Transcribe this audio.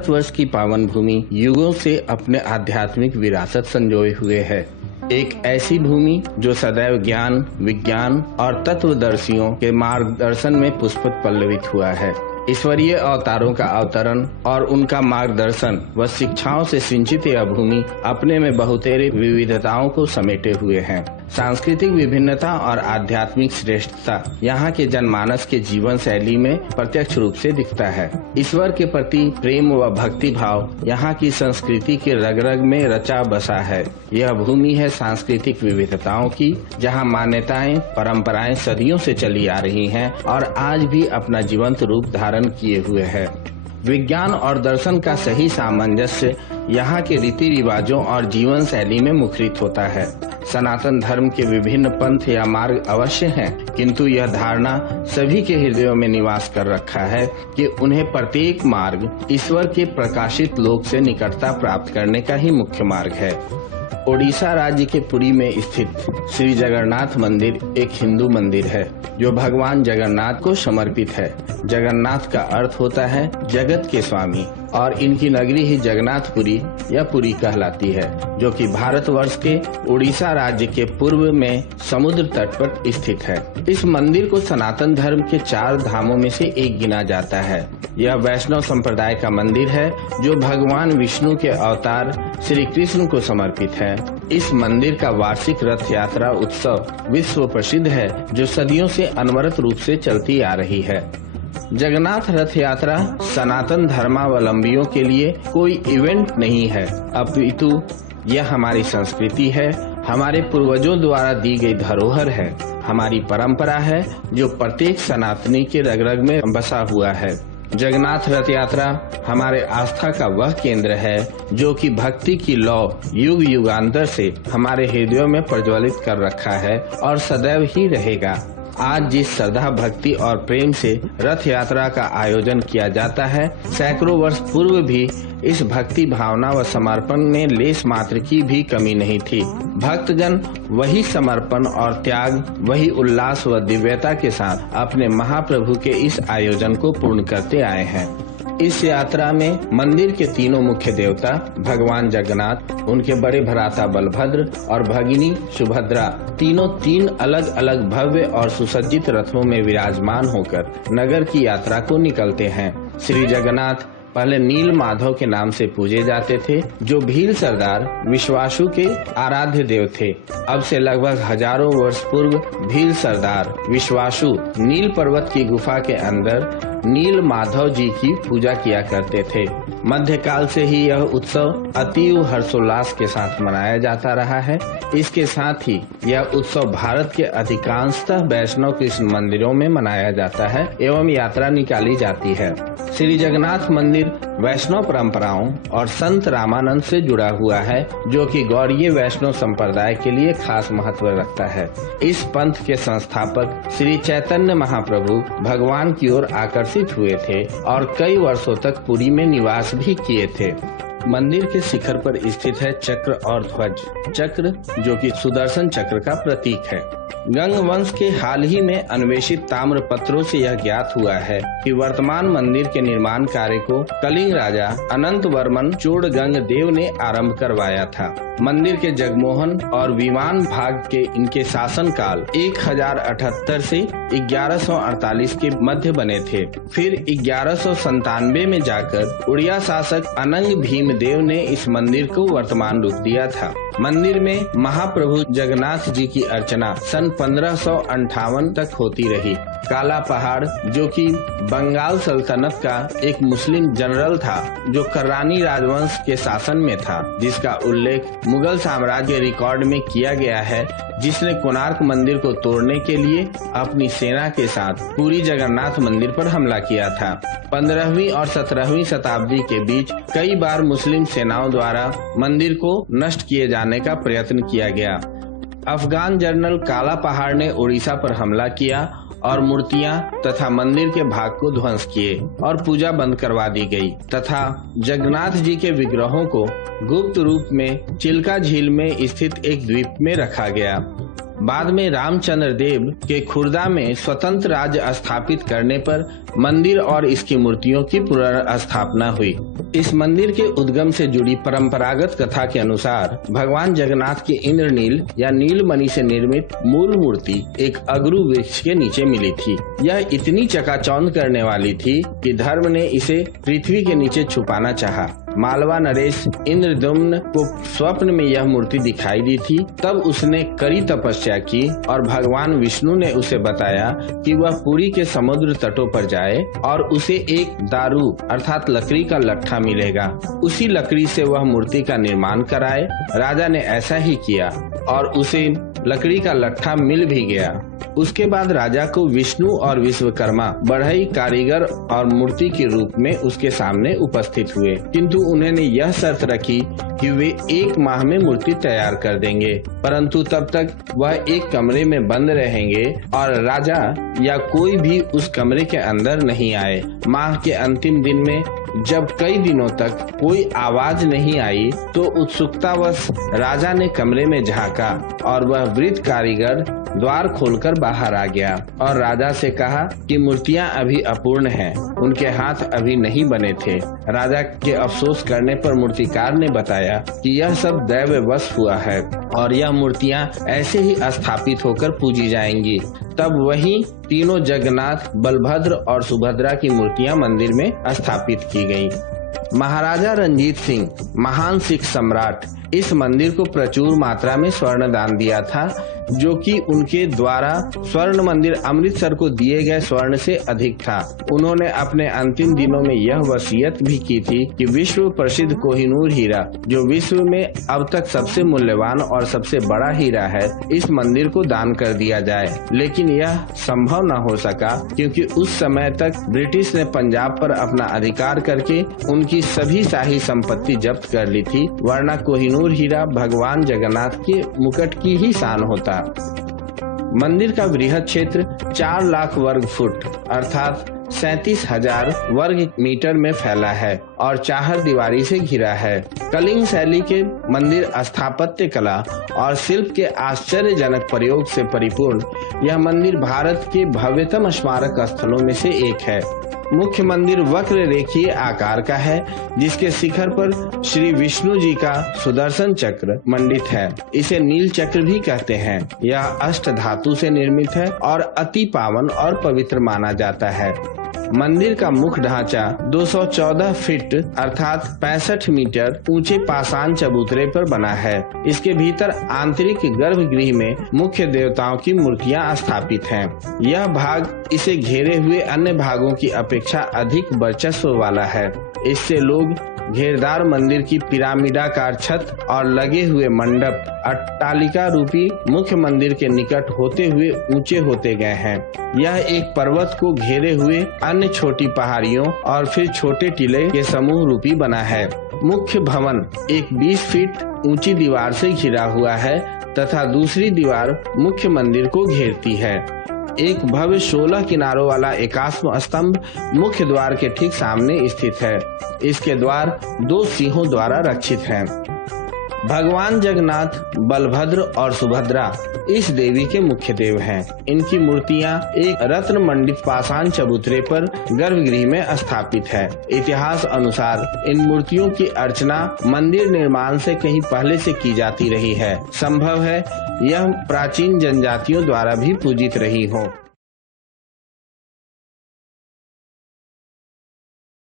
भारतवर्ष की पावन भूमि युगों से अपने आध्यात्मिक विरासत संजोए हुए है। एक ऐसी भूमि जो सदैव ज्ञान, विज्ञान और तत्वदर्शियों के मार्गदर्शन में पुष्पित पल्लवित हुआ है। ईश्वरीय अवतारों का अवतरण और उनका मार्गदर्शन व शिक्षाओं से सिंचित यह भूमि अपने में बहुतेरे विविधताओं को समेटे हुए है। सांस्कृतिक विभिन्नता और आध्यात्मिक श्रेष्ठता यहाँ के जनमानस के जीवन शैली में प्रत्यक्ष रूप से दिखता है। ईश्वर के प्रति प्रेम व भक्ति भाव यहाँ की संस्कृति के रग रग में रचा बसा है। यह भूमि है सांस्कृतिक विविधताओं की, जहाँ मान्यताएं, परंपराएं सदियों से चली आ रही हैं और आज भी अपना जीवंत रूप धारण किए हुए है। विज्ञान और दर्शन का सही सामंजस्य यहाँ के रीति रिवाजों और जीवन शैली में मुखरित होता है। सनातन धर्म के विभिन्न पंथ या मार्ग अवश्य हैं, किंतु यह धारणा सभी के हृदयों में निवास कर रखा है कि उन्हें प्रत्येक मार्ग ईश्वर के प्रकाशित लोक से निकटता प्राप्त करने का ही मुख्य मार्ग है। ओडिशा राज्य के पुरी में स्थित श्री जगन्नाथ मंदिर एक हिंदू मंदिर है जो भगवान जगन्नाथ को समर्पित है। जगन्नाथ का अर्थ होता है जगत के स्वामी और इनकी नगरी ही जगन्नाथपुरी या पुरी कहलाती है, जो कि भारतवर्ष के उड़ीसा राज्य के पूर्व में समुद्र तट पर स्थित है। इस मंदिर को सनातन धर्म के 4 धामों में से एक गिना जाता है। यह वैष्णव संप्रदाय का मंदिर है जो भगवान विष्णु के अवतार श्री कृष्ण को समर्पित है। इस मंदिर का वार्षिक रथ यात्रा उत्सव विश्व प्रसिद्ध है, जो सदियों से अनवरत रूप से चलती आ रही है। जगन्नाथ रथ यात्रा सनातन धर्मावलंबियों के लिए कोई इवेंट नहीं है, अपितु यह हमारी संस्कृति है, हमारे पूर्वजों द्वारा दी गई धरोहर है, हमारी परंपरा है जो प्रत्येक सनातनी के रग रग में बसा हुआ है। जगन्नाथ रथ यात्रा हमारे आस्था का वह केंद्र है जो कि भक्ति की लौ युग युगांतर से हमारे हृदयों में प्रज्वलित कर रखा है और सदैव ही रहेगा। आज जिस श्रद्धा, भक्ति और प्रेम से रथ यात्रा का आयोजन किया जाता है, सैकड़ों वर्ष पूर्व भी इस भक्ति भावना व समर्पण में लेश मात्र की भी कमी नहीं थी। भक्तजन वही समर्पण और त्याग, वही उल्लास व दिव्यता के साथ अपने महाप्रभु के इस आयोजन को पूर्ण करते आए हैं। इस यात्रा में मंदिर के तीनों मुख्य देवता भगवान जगन्नाथ, उनके बड़े भ्राता बलभद्र और भगिनी सुभद्रा तीनों 3 अलग अलग भव्य और सुसज्जित रथों में विराजमान होकर नगर की यात्रा को निकलते हैं। श्री जगन्नाथ पहले नील माधव के नाम से पूजे जाते थे, जो भील सरदार विश्वासु के आराध्य देव थे। अब से लगभग हजारों वर्ष पूर्व भील सरदार विश्वासु नील पर्वत की गुफा के अंदर नील माधव जी की पूजा किया करते थे। मध्यकाल से ही यह उत्सव अतीव हर्षोल्लास के साथ मनाया जाता रहा है। इसके साथ ही यह उत्सव भारत के अधिकांशतः वैष्णव कृष्ण मंदिरों में मनाया जाता है एवं यात्रा निकाली जाती है। श्री जगन्नाथ मंदिर वैष्णव परंपराओं और संत रामानंद से जुड़ा हुआ है, जो कि गौड़ीय वैष्णव संप्रदाय के लिए खास महत्व रखता है। इस पंथ के संस्थापक श्री चैतन्य महाप्रभु भगवान की ओर आकर्षित हुए थे और कई वर्षों तक पुरी में निवास भी किए थे। मंदिर के शिखर पर स्थित है चक्र और ध्वज। चक्र जो कि सुदर्शन चक्र का प्रतीक है। गंग वंश के हाल ही में अन्वेषित ताम्र पत्रों से यह ज्ञात हुआ है कि वर्तमान मंदिर के निर्माण कार्य को कलिंग राजा अनंत वर्मन चोड़गंग देव ने आरंभ करवाया था। मंदिर के जगमोहन और विमान भाग के इनके शासन काल 1078 से 1148 के मध्य बने थे। फिर 1197 में जाकर उड़िया शासक अनंग भीमदेव ने इस मंदिर को वर्तमान रूप दिया था। मंदिर में महाप्रभु जगन्नाथ जी की अर्चना सन 1558 तक होती रही। काला पहाड़ जो कि बंगाल सल्तनत का एक मुस्लिम जनरल था जो कर्रानी राजवंश के शासन में था, जिसका उल्लेख मुगल साम्राज्य रिकॉर्ड में किया गया है, जिसने कोणार्क मंदिर को तोड़ने के लिए अपनी सेना के साथ पुरी जगन्नाथ मंदिर पर हमला किया था। 15वीं और 17वीं शताब्दी के बीच कई बार मुस्लिम सेनाओं द्वारा मंदिर को नष्ट किए जाने का प्रयत्न किया गया। अफगान जनरल काला पहाड़ ने उड़ीसा पर हमला किया और मूर्तियां तथा मंदिर के भाग को ध्वंस किए और पूजा बंद करवा दी गई तथा जगन्नाथ जी के विग्रहों को गुप्त रूप में चिल्का झील में स्थित एक द्वीप में रखा गया। बाद में रामचंद्र देव के खुर्दा में स्वतंत्र राज्य स्थापित करने पर मंदिर और इसकी मूर्तियों की पुनर्स्थापना हुई। इस मंदिर के उद्गम से जुड़ी परंपरागत कथा के अनुसार भगवान जगन्नाथ की इंद्रनील या नीलमणि से निर्मित मूल मूर्ति एक अगरू वृक्ष के नीचे मिली थी। यह इतनी चकाचौंध करने वाली थी कि धर्म ने इसे पृथ्वी के नीचे छुपाना चाहा। मालवा नरेश इंद्रद्युम्न को स्वप्न में यह मूर्ति दिखाई दी थी। तब उसने कड़ी तपस्या की और भगवान विष्णु ने उसे बताया कि वह पुरी के समुद्र तटों पर जाए और उसे एक दारू अर्थात लकड़ी का लट्ठा मिलेगा। उसी लकड़ी से वह मूर्ति का निर्माण कराए। राजा ने ऐसा ही किया और उसे लकड़ी का लट्ठा मिल भी गया। उसके बाद राजा को विष्णु और विश्वकर्मा बढ़ई कारीगर और मूर्ति के रूप में उसके सामने उपस्थित हुए, किंतु उन्होंने यह शर्त रखी कि वे 1 माह में मूर्ति तैयार कर देंगे, परंतु तब तक वह एक कमरे में बंद रहेंगे और राजा या कोई भी उस कमरे के अंदर नहीं आए। माह के अंतिम दिन में जब कई दिनों तक कोई आवाज नहीं आई तो उत्सुकतावश राजा ने कमरे में झांका और वह वृद्ध कारीगर द्वार खोलकर बाहर आ गया और राजा से कहा कि मूर्तियां अभी अपूर्ण हैं, उनके हाथ अभी नहीं बने थे। राजा के अफसोस करने पर मूर्तिकार ने बताया कि यह सब दैववश हुआ है और यह मूर्तियां ऐसे ही स्थापित होकर पूजी जाएंगी। तब वही तीनों जगन्नाथ, बलभद्र और सुभद्रा की मूर्तियां मंदिर में स्थापित की गयी। महाराजा रंजीत सिंह, महान सिख सम्राट, इस मंदिर को प्रचुर मात्रा में स्वर्ण दान दिया था, जो कि उनके द्वारा स्वर्ण मंदिर अमृतसर को दिए गए स्वर्ण से अधिक था। उन्होंने अपने अंतिम दिनों में यह वसीयत भी की थी कि विश्व प्रसिद्ध कोहिनूर हीरा, जो विश्व में अब तक सबसे मूल्यवान और सबसे बड़ा हीरा है, इस मंदिर को दान कर दिया जाए। लेकिन यह संभव न हो सका क्योंकि उस समय तक ब्रिटिश ने पंजाब पर अपना अधिकार करके उनकी सभी शाही संपत्ति जब्त कर ली थी, वरना कोहिनूर हीरा भगवान जगन्नाथ के मुकुट की ही शान होता। मंदिर का बृहद क्षेत्र 4 लाख वर्ग फुट अर्थात 37,000 वर्ग मीटर में फैला है और चार दीवारी से घिरा है। कलिंग शैली के मंदिर स्थापत्य कला और शिल्प के आश्चर्यजनक प्रयोग से परिपूर्ण यह मंदिर भारत के भव्यतम स्मारक स्थलों में से एक है। मुख्य मंदिर वक्र रेखीय आकार का है, जिसके शिखर पर श्री विष्णु जी का सुदर्शन चक्र मंडित है। इसे नील चक्र भी कहते हैं। यह अष्ट धातु से निर्मित है और अति पावन और पवित्र माना जाता है। मंदिर का मुख्य ढांचा 214 फीट अर्थात 65 मीटर ऊंचे पाषाण चबूतरे पर बना है। इसके भीतर आंतरिक गर्भगृह में मुख्य देवताओं की मूर्तियां स्थापित हैं। यह भाग इसे घेरे हुए अन्य भागों की अपेक्षा अधिक वर्चस्व वाला है। इससे लोग घेरदार मंदिर की पिरामिडाकार छत और लगे हुए मंडप अट्टालिका रूपी मुख्य मंदिर के निकट होते हुए ऊंचे होते गए हैं। यह एक पर्वत को घेरे हुए अन्य छोटी पहाड़ियों और फिर छोटे टीले के समूह रूपी बना है। मुख्य भवन एक 20 फीट ऊंची दीवार से घिरा हुआ है तथा दूसरी दीवार मुख्य मंदिर को घेरती है। एक भव्य 16 किनारों वाला एकास्म स्तंभ मुख्य द्वार के ठीक सामने स्थित है। इसके द्वार 2 सिंहों द्वारा रक्षित हैं। भगवान जगन्नाथ, बलभद्र और सुभद्रा इस देवी के मुख्य देव हैं। इनकी मूर्तियां एक रत्न मंडित पाषाण चबूतरे पर गर्भगृह में स्थापित है। इतिहास अनुसार इन मूर्तियों की अर्चना मंदिर निर्माण से कहीं पहले से की जाती रही है। संभव है यह प्राचीन जनजातियों द्वारा भी पूजित रही हो।